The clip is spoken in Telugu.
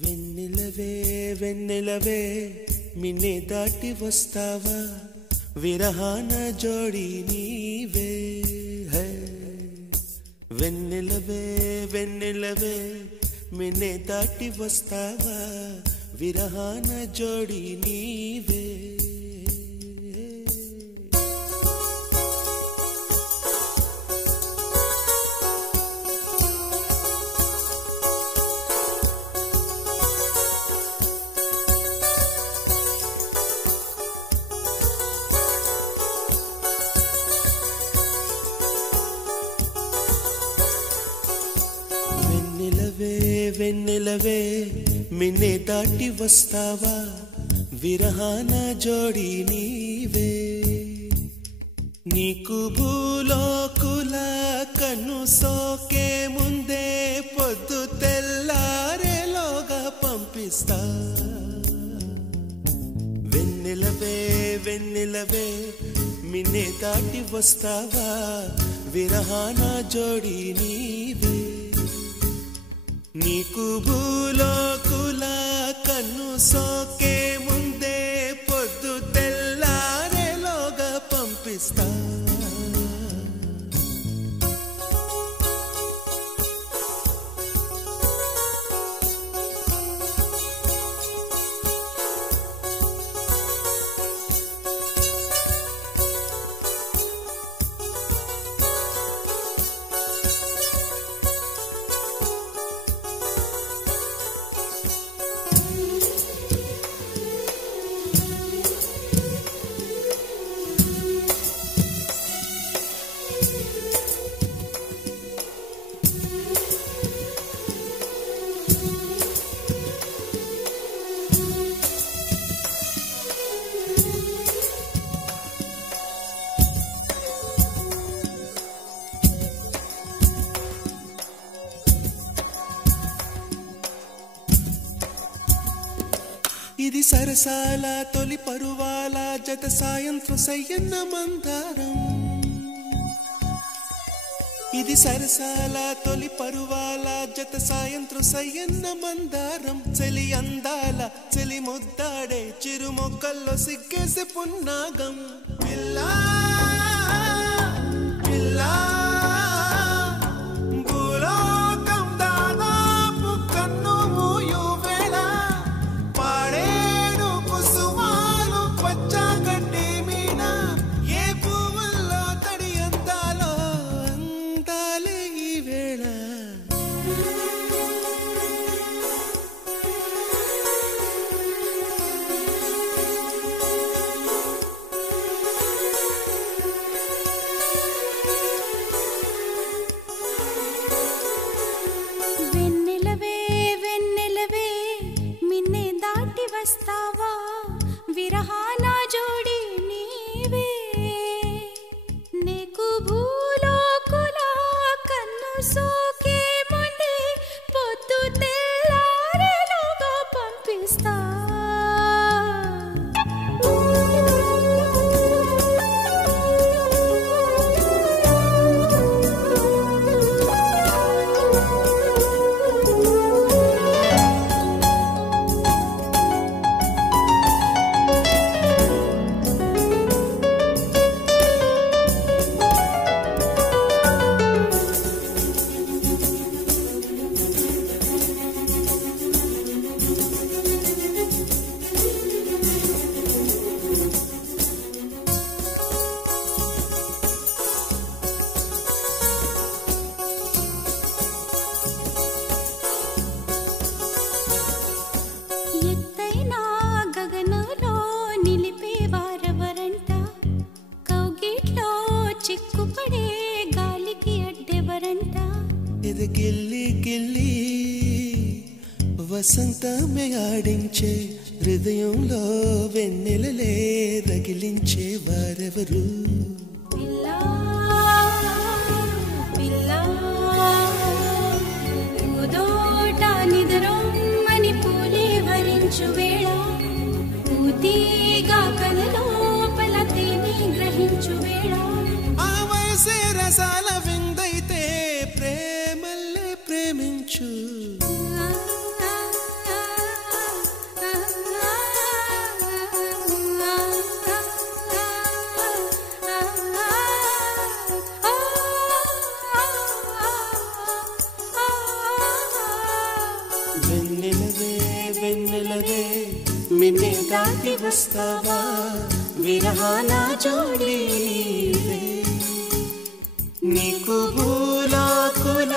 వెన్నెలవే వెన్నెలవే మిన్నే దాటి వస్తావా విరహాన జోడి నీవే హై వెన్నెలవే వెన్నెలవే మిన్నే దాటి వస్తావా విరహాన జోడి నీవే వెన్నెలవే మిన్నే దాటి వస్తావా విరహాన జోడి నీవే నీకు భూలోకుల కన్ను సోకే ముందే పొద్దు తెల్లారేలోగా పంపిస్తా వెన్నెలవే వెన్నెలవే మిన్నే దాటి వస్తావా విరహాన జోడి నీవే నీకు భూలోకుల కన్ను సోకే ముందే పొద్దు తెల్లారేలోగా పంపిస్తా ఇది సరసాల తొలి పరువాల జత సాయంత్రం సయ్యన్న మందారం ఇది సరసాల తొలి పరువాల జత సాయంత్రం సయ్యన్న మందారం చలి అందాల చలి ముద్దాడే చిరు మొక్కల్లో సిగ్గేసే పున్నాగం పిల్లా పిల్లా వస్తావా విరహాన జోడి నీవే నీకు భూలోకుల కన్ను సోకే ముందే పొద్దు తెల్లారేలోగా పంపిస్తా గిల్లి గిల్లి వసంతమే ఆడించే హృదయంలో వెన్నెలలే రగిలించే వారెవరు పిల్లా పిల్లా పూదోట నిదరొమ్మని పూలే వరించు వేళ పూతీగా కలలోపల తేనె గ్రహించు వేళ ఆ వయసే రసాల విందైతే ప్రేమల్లే ప్రేమించు వెన్నెలవే వెన్నెలవే మిన్నే దాటి వస్తావా విరహాల జోడీవే నీకు భూలోకుల